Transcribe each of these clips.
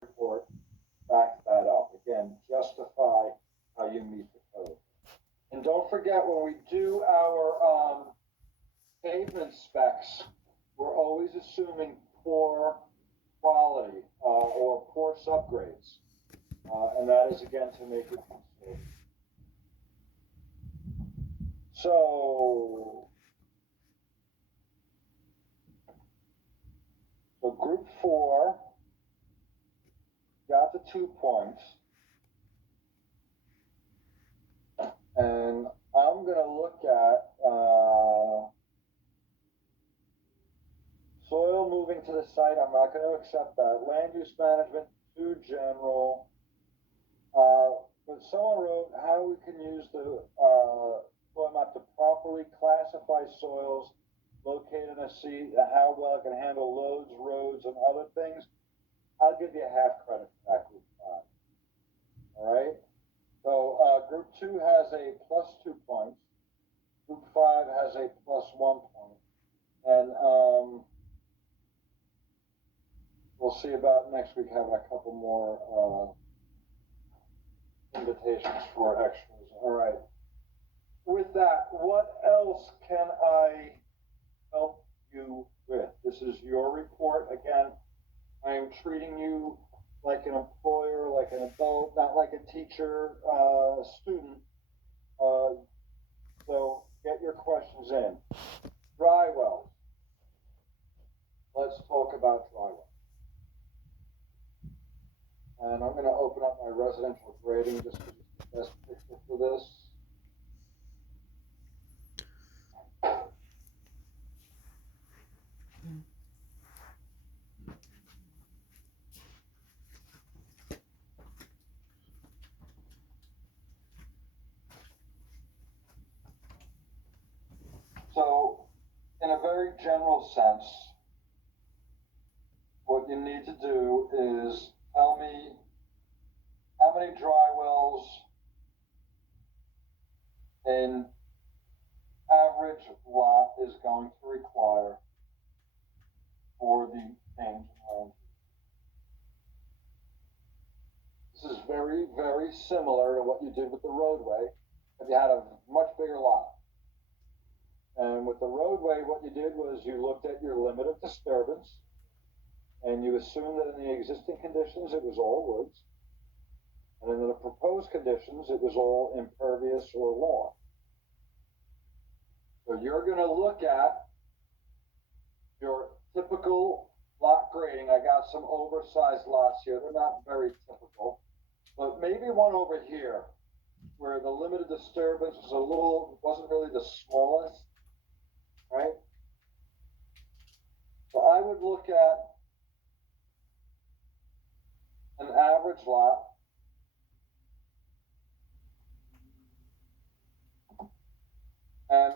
report backs that up. Again, justify how you meet the code. And don't forget, when we do our pavement specs, we're always assuming poor quality or poor subgrades. And that is, again, to make it conservative. So group 4 got the 2 points. And I'm going to look at soil moving to the site. I'm not going to accept that. Land use management, too general. But someone wrote how we can use the soil map to properly classify soils located in a seat, how well it can handle loads, roads, and other things. I'll give you a half credit for that group 5. All right. So group 2 has a plus 2 points. Group 5 has a plus 1 point. And we'll see about next week having a couple more invitations for extras. All right. With that, what else can I help you with? This is your report. Again, I am treating you like an employer, like an adult, not like a teacher, student. So get your questions in. Dry wells. Let's talk about dry wells. And I'm going to open up my residential grading just because it's the best picture for this. So, in a very general sense, what you need to do is tell me how many dry wells an average lot is going to require for the change in land. This is very, very similar to what you did with the roadway if you had a much bigger lot. And with the roadway, what you did was you looked at your limit of disturbance and you assumed that in the existing conditions it was all woods. And in the proposed conditions, it was all impervious or lawn. So you're going to look at your typical lot grading. I got some oversized lots here. They're not very typical, but maybe one over here where the limit of disturbance was wasn't really the smallest, right? So I would look at an average lot. And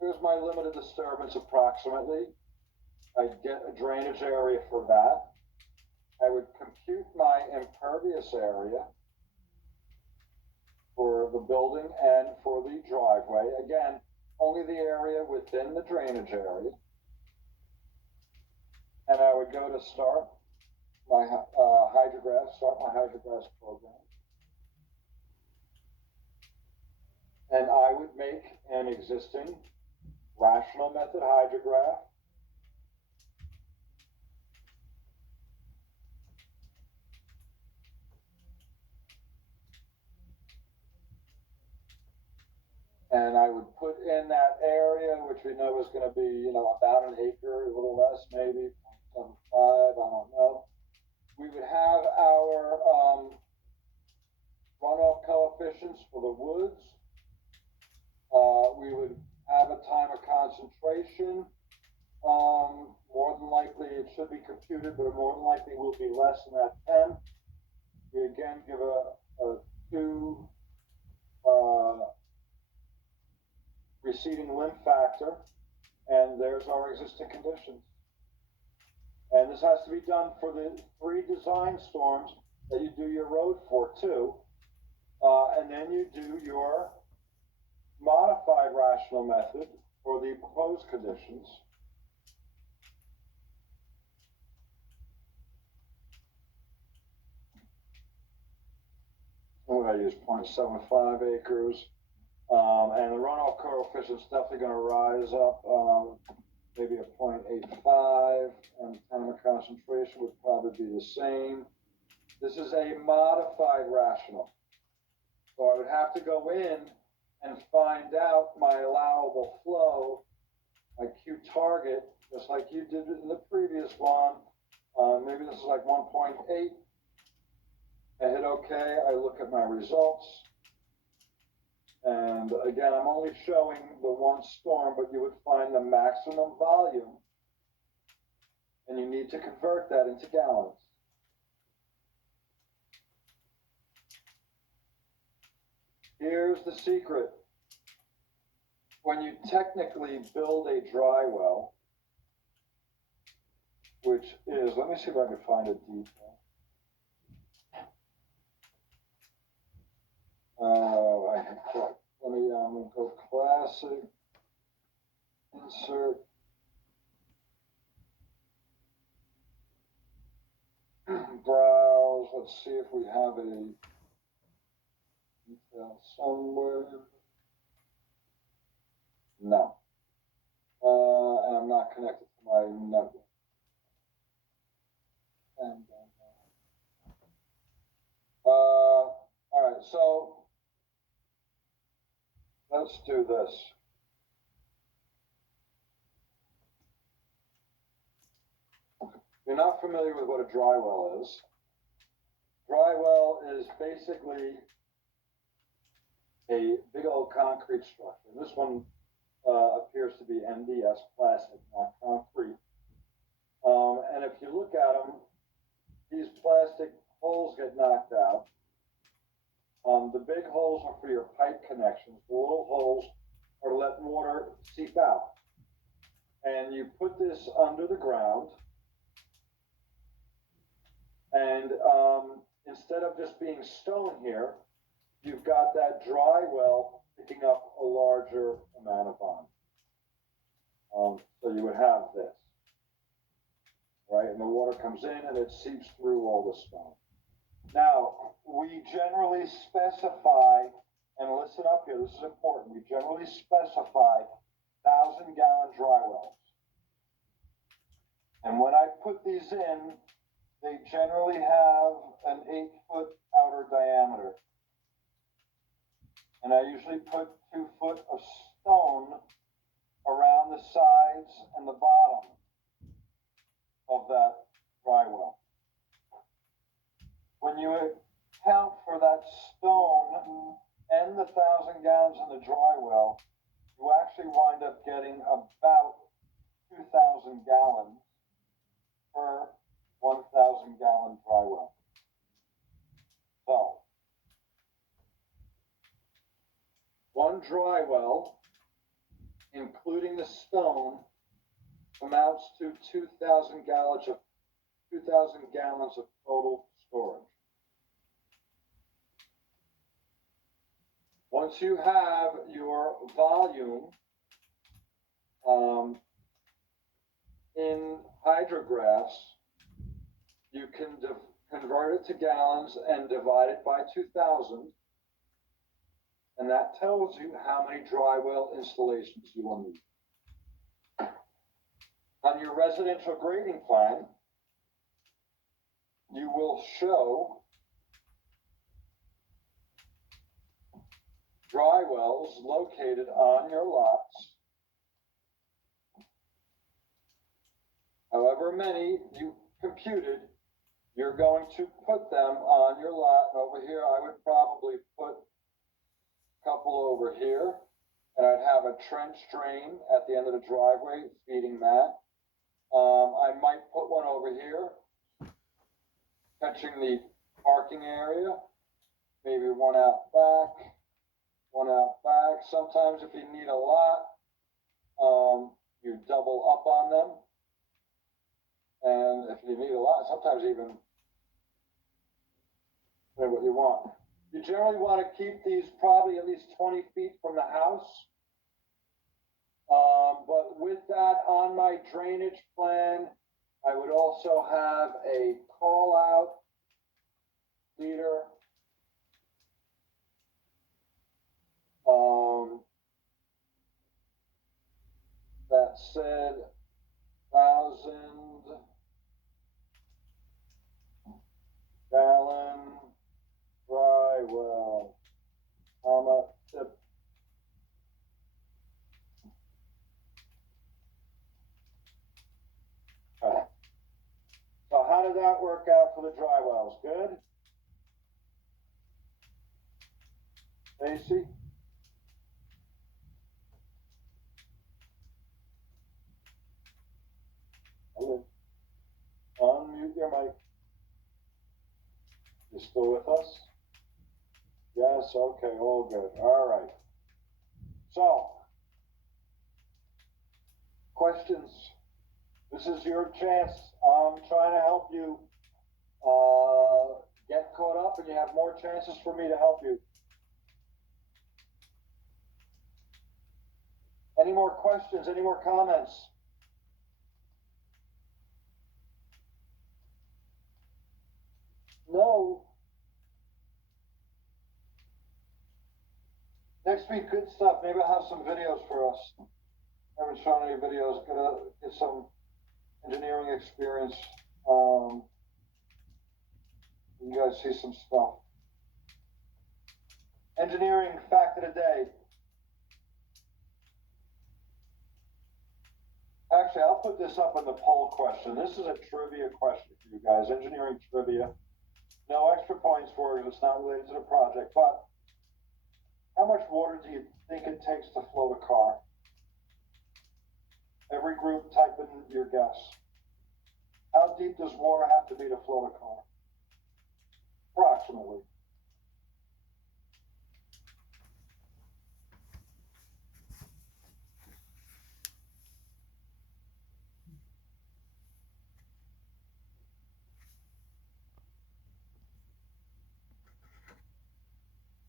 here's my limit of disturbance approximately. I'd get a drainage area for that. I would compute my impervious area for the building and for the driveway. Again, only the area within the drainage area. And I would go to start my hydrographs program. And I would make an existing rational method hydrograph. And I would put in that area, which we know is going to be, about an acre, a little less, maybe 0.75, I don't know. We would have our runoff coefficients for the woods. We would have a time of concentration. More than likely, it should be computed, but more than likely will be less than that 10. We again give a 2 receding limb factor, and there's our existing conditions. And this has to be done for the 3 design storms that you do your road for too. And then you do your modified rational method for the proposed conditions. what I use, 0.75 acres. And the runoff coefficient's definitely gonna rise up, maybe a 0.85, and time of concentration would probably be the same. This is a modified rational. So I would have to go in and find out my allowable flow, my Q target, just like you did in the previous one. Maybe this is like 1.8. I hit OK, I look at my results. And again, I'm only showing the one storm, but you would find the maximum volume. And you need to convert that into gallons. Here's the secret. When you technically build a dry well, which is, let me see if I can find a detail. Let me go classic, insert, browse. Let's see if we have a detail somewhere. No. And I'm not connected to my network. All right, so let's do this. You're not familiar with what a dry well is. Dry well is basically a big old concrete structure. This one appears to be MDS, plastic, not concrete. And if you look at them, these plastic holes get knocked out. The big holes are for your pipe connections. The little holes are to let water seep out. And you put this under the ground. And instead of just being stone here, you've got that dry well picking up a larger amount of volume. So you would have this, right? And the water comes in and it seeps through all the stone. Now, we generally specify, and listen up here, this is important, we generally specify 1,000-gallon dry wells. And when I put these in, they generally have an 8-foot outer diameter. And I usually put 2 foot of stone around the sides and the bottom of that dry well. When you account for that stone and the 1,000 gallons in the dry well, you actually wind up getting about 2,000 gallons per 1,000-gallon dry well. So, one dry well, including the stone, amounts to 2,000 gallons of total storage. Once you have your volume in hydrographs, you can convert it to gallons and divide it by 2,000, and that tells you how many dry well installations you will need. On your residential grading plan, you will show dry wells located on your lots, however many you computed, you're going to put them on your lot. And over here, I would probably put a couple over here, and I'd have a trench drain at the end of the driveway feeding that. I might put one over here, catching the parking area, maybe one out back, one out back. Sometimes if you need a lot, you double up on them. And if you need a lot, sometimes even what you want. You generally want to keep these probably at least 20 feet from the house. But with that on my drainage plan, I would also have a call out leader that said 1,000-gallon dry well, tip. Okay. So how did that work out for the dry wells? Good? Stacy? Unmute your mic. You still with us? Yes, okay, all good. All right. So, questions? This is your chance. I'm trying to help you get caught up, and you have more chances for me to help you. Any more questions? Any more comments? No. Next week, good stuff. Maybe I'll have some videos for us. I haven't shown any videos. Gonna get some engineering experience. You guys see some stuff. Engineering fact of the day. Actually, I'll put this up in the poll question. This is a trivia question for you guys. Engineering trivia. No extra points for it. It's not related to the project. But how much water do you think it takes to float a car? Every group type in your guess. How deep does water have to be to float a car? Approximately.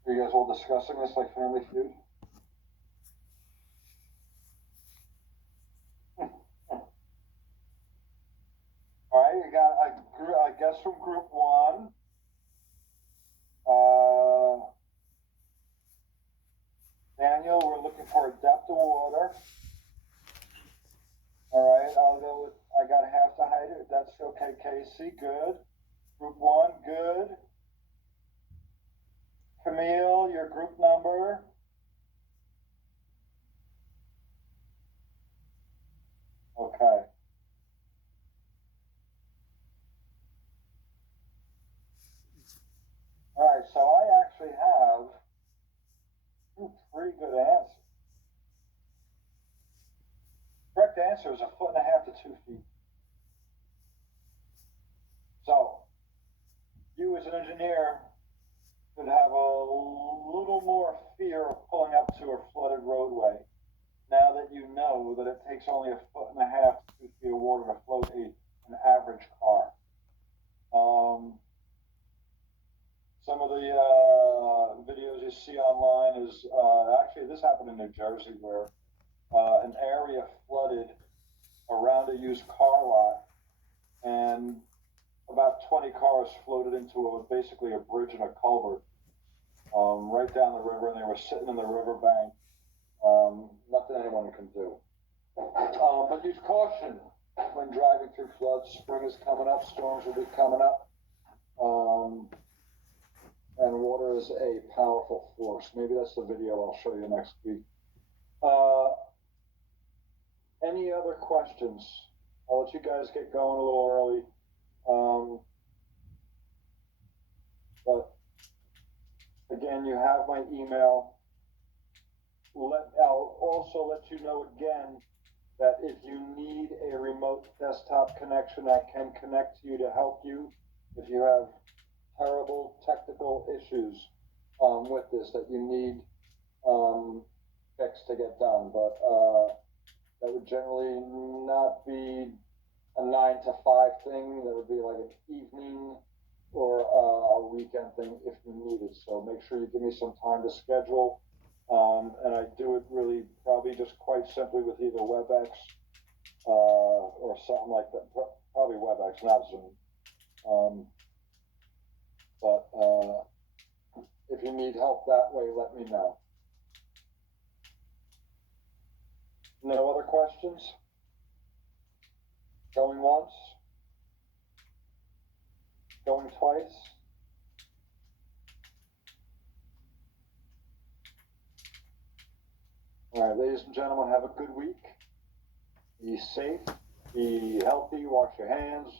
Are you guys all discussing this like Family Feud? All right, you got I guess from group one. Daniel, we're looking for a depth of water. All right, I'll go with, I got half the height. That's okay, Casey, good. Group one, good. Camille, your group number. Okay. All right, so I actually have two pretty good answers. Correct answer is 1.5 to 2 feet. So, you as an engineer could have a little more fear of pulling up to a flooded roadway now that you know that it takes only 1.5 to 2 feet of water to float an average car. Some of the videos you see online is actually this happened in New Jersey where an area flooded around a used car lot, and about 20 cars floated into basically a bridge and a culvert right down the river, and they were sitting in the riverbank. Nothing anyone can do. But use caution when driving through floods. Spring is coming up, storms will be coming up. And water is a powerful force. Maybe that's the video I'll show you next week. Any other questions? I'll let you guys get going a little early. But again, you have my email. I'll also let you know again that if you need a remote desktop connection, I can connect to you to help you if you have terrible technical issues with this that you need fixed to get done. But that would generally not be a 9 to 5 thing. That would be like an evening or a weekend thing if you need it. So make sure you give me some time to schedule. And I do it really probably just quite simply with either WebEx or something like that. Probably WebEx, not Zoom. But if you need help that way, let me know. No other questions? Going once? Going twice? All right, ladies and gentlemen, have a good week. Be safe, be healthy, wash your hands,